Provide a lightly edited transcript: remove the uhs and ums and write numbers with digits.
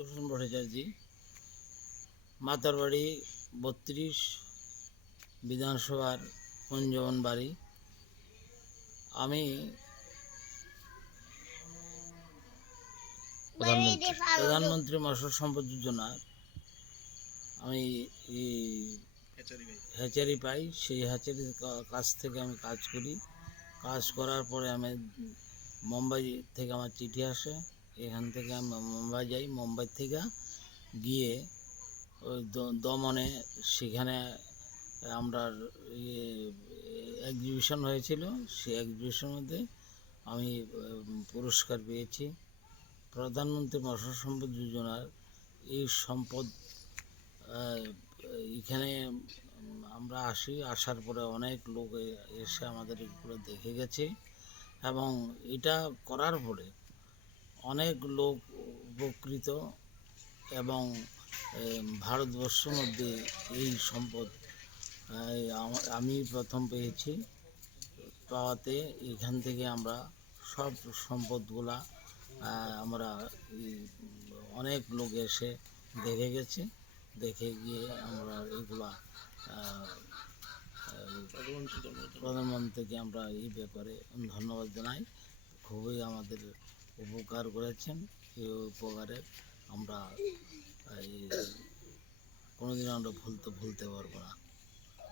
সুদর্শন ভট্টাচার্য, মাতারবাড়ি 32 বিধানসভার কুঞ্জবন বাড়ি। আমি প্রধানমন্ত্রী মৎস্য সম্পদ যোজনার আমি হ্যাচারি পাই। সেই হ্যাচারির কাছ থেকে আমি কাজ করি। কাজ করার পরে আমি মুম্বাই থেকে আমার চিঠি আসে, এখান থেকে আমি মুম্বাই যাই। মুম্বাই থেকে গিয়ে ওই দমনে, সেখানে আমরা এক্সিবিশন হয়েছিল। সেই এক্সিবিশনের মধ্যে আমি পুরস্কার পেয়েছি। প্রধানমন্ত্রী মৎস্য সম্পদ যোজনার এই সম্পদ এখানে আমরা আসার পরে অনেক লোক এসে আমাদের এগুলো দেখে গেছে, এবং এটা করার পরে অনেক লোক উপকৃত, এবং ভারতবর্ষের মধ্যে এই সম্পদ আমি প্রথম পেয়েছি। পাওয়াতে এখান থেকে আমরা সব সম্পদগুলা আমরা অনেক লোক এসে দেখে গেছে। দেখে গিয়ে আমরা এগুলা প্রধানমন্ত্রীকে আমরা এই ব্যাপারে ধন্যবাদ জানাই। খুবই আমাদের উপকার করেছেন। এই উপকারে আমরা কোনোদিন আমরা ভুলতে পারবো না।